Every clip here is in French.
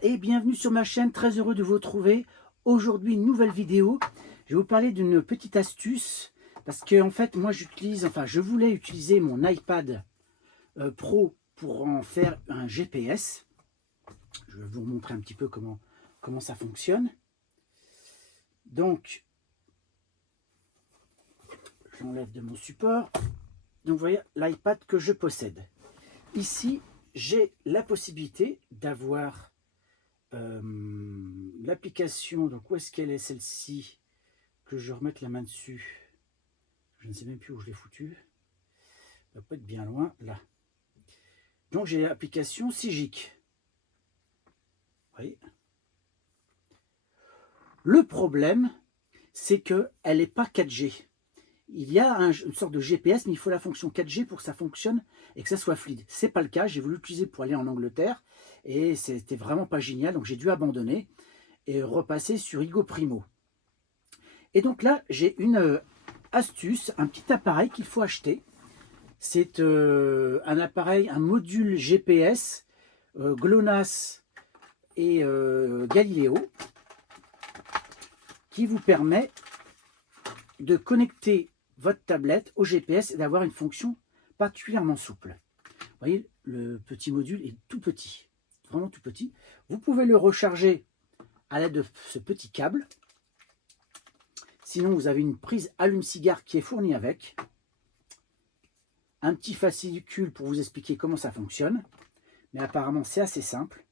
Bonjour et bienvenue sur ma chaîne, très heureux de vous retrouver. Aujourd'hui, une nouvelle vidéo. Je vais vous parler d'une petite astuce parce que en fait, moi je voulais utiliser mon iPad Pro pour en faire un GPS. Je vais vous montrer un petit peu comment ça fonctionne. Donc, j'enlève de mon support. Donc, vous voyez l'iPad que je possède. Ici, j'ai la possibilité d'avoir l'application. Donc, où est-ce qu'elle est celle-ci? Que je remette la main dessus. Je ne sais même plus où je l'ai foutu. Ça peut être bien loin, là. Donc, j'ai l'application Sigic. Vous voyez? Le problème, c'est qu'elle n'est pas 4G. Il y a une sorte de GPS, mais il faut la fonction 4G pour que ça fonctionne et que ça soit fluide. Ce n'est pas le cas. J'ai voulu l'utiliser pour aller en Angleterre et c'était vraiment pas génial. Donc, j'ai dû abandonner et repasser sur Igo Primo. Et donc là, j'ai une astuce, un petit appareil qu'il faut acheter. C'est un appareil, un module GPS GLONASS et Galileo qui vous permet de connecter votre tablette au GPS et d'avoir une fonction particulièrement souple. Vous voyez, le petit module est tout petit, vraiment tout petit. Vous pouvez le recharger à l'aide de ce petit câble. Sinon, vous avez une prise allume-cigare qui est fournie avec. Un petit fascicule pour vous expliquer comment ça fonctionne. Mais apparemment, c'est assez simple.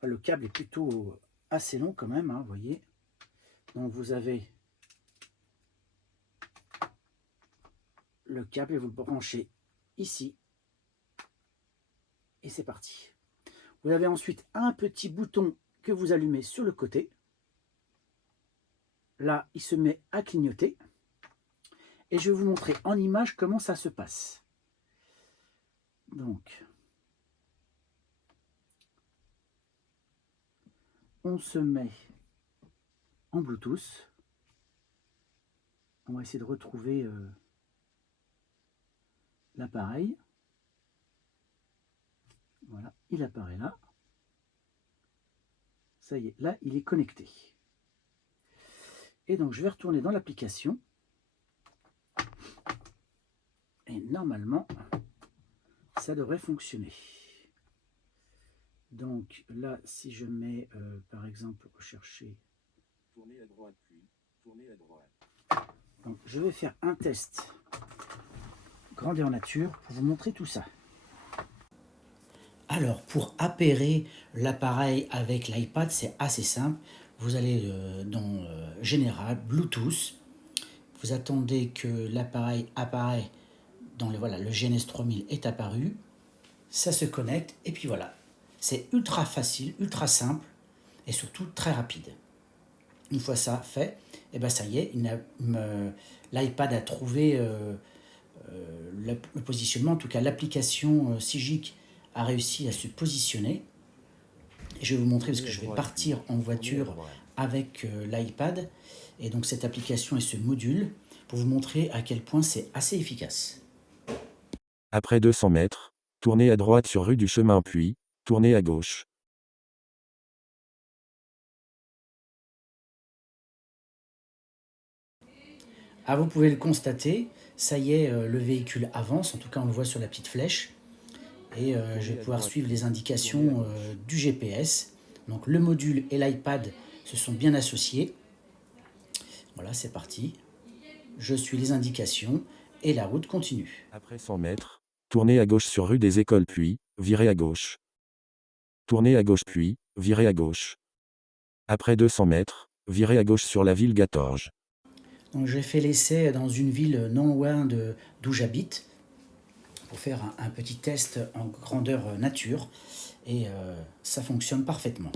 Le câble est plutôt assez long quand même, hein, vous voyez. Donc, vous avez le câble et vous le branchez ici. Et c'est parti. Vous avez ensuite un petit bouton que vous allumez sur le côté. Là, il se met à clignoter. Et je vais vous montrer en image comment ça se passe. Donc, on se met en Bluetooth. On va essayer de retrouver l'appareil. Voilà, il apparaît là. Ça y est, là, il est connecté. Et donc, je vais retourner dans l'application. Et normalement, ça devrait fonctionner. Donc là, si je mets, par exemple, rechercher... Tournez à droite, puis tournez à droite. Donc, je vais faire un test grandeur nature pour vous montrer tout ça. Alors, pour appairer l'appareil avec l'iPad, c'est assez simple. Vous allez dans Général, Bluetooth. Vous attendez que l'appareil apparaît dans le GNS 3000 est apparu. Ça se connecte et puis voilà. C'est ultra facile, ultra simple et surtout très rapide. Une fois ça fait, et ben ça y est, l'iPad a trouvé le positionnement, en tout cas l'application Sigic a réussi à se positionner. Et je vais vous montrer parce que je vais partir en voiture avec l'iPad et donc cette application et ce module pour vous montrer à quel point c'est assez efficace. Après 200 mètres, tournez à droite sur rue du Chemin puis, tournez à gauche. Ah, vous pouvez le constater, ça y est, le véhicule avance, en tout cas on le voit sur la petite flèche. Et je vais pouvoir suivre les indications du GPS. Donc le module et l'iPad se sont bien associés. Voilà, c'est parti. Je suis les indications et la route continue. Après 100 mètres, tournez à gauche sur rue des Écoles puis, virez à gauche. Tournez à gauche puis, virez à gauche. Après 200 mètres, virez à gauche sur la ville Gatorge. Donc j'ai fait l'essai dans une ville non loin d'où j'habite pour faire un petit test en grandeur nature et ça fonctionne parfaitement.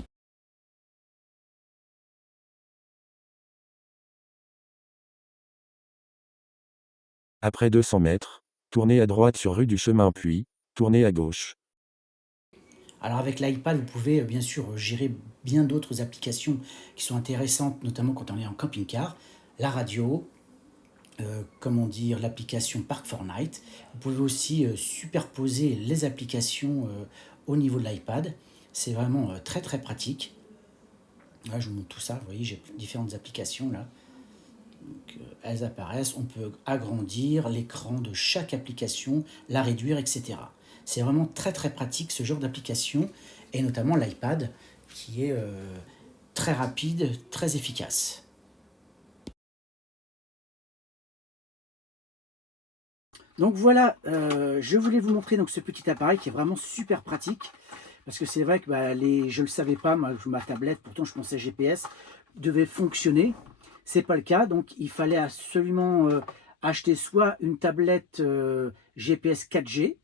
Après 200 mètres, tournez à droite sur rue du Chemin puis, tournez à gauche. Alors avec l'iPad, vous pouvez bien sûr gérer bien d'autres applications qui sont intéressantes, notamment quand on est en camping-car, la radio, comment dire, l'application Park Fortnite. Vous pouvez aussi superposer les applications au niveau de l'iPad. C'est vraiment très très pratique. Là, je vous montre tout ça. Vous voyez, j'ai différentes applications là. Donc, elles apparaissent. On peut agrandir l'écran de chaque application, la réduire, etc. C'est vraiment très très pratique ce genre d'application, et notamment l'iPad qui est très rapide, très efficace. Donc voilà, je voulais vous montrer donc ce petit appareil qui est vraiment super pratique. Parce que c'est vrai que bah, je ne le savais pas, ma tablette, pourtant je pensais GPS, devait fonctionner. C'est pas le cas, donc il fallait absolument acheter soit une tablette GPS 4G,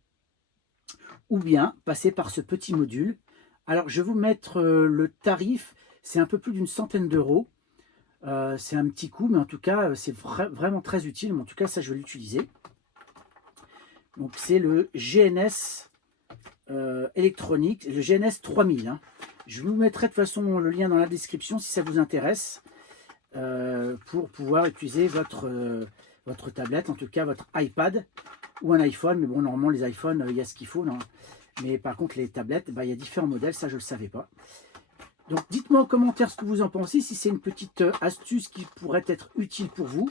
ou bien passer par ce petit module. Alors je vais vous mettre le tarif, c'est un peu plus d'une centaine d'euros. C'est un petit coup, mais en tout cas c'est vraiment très utile. Mais en tout cas ça je vais l'utiliser. Donc c'est le GNS électronique, le GNS 3000. Hein. Je vous mettrai de toute façon le lien dans la description si ça vous intéresse, pour pouvoir utiliser votre tablette, en tout cas votre iPad ou un iPhone. Mais bon, normalement les iPhones, il y a ce qu'il faut. Non, mais par contre les tablettes, bah, il y a différents modèles, ça je ne le savais pas. Donc dites-moi en commentaire ce que vous en pensez, si c'est une petite astuce qui pourrait être utile pour vous.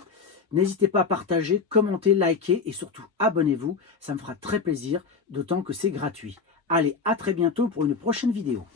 N'hésitez pas à partager, commenter, liker et surtout abonnez-vous. Ça me fera très plaisir, d'autant que c'est gratuit. Allez, à très bientôt pour une prochaine vidéo.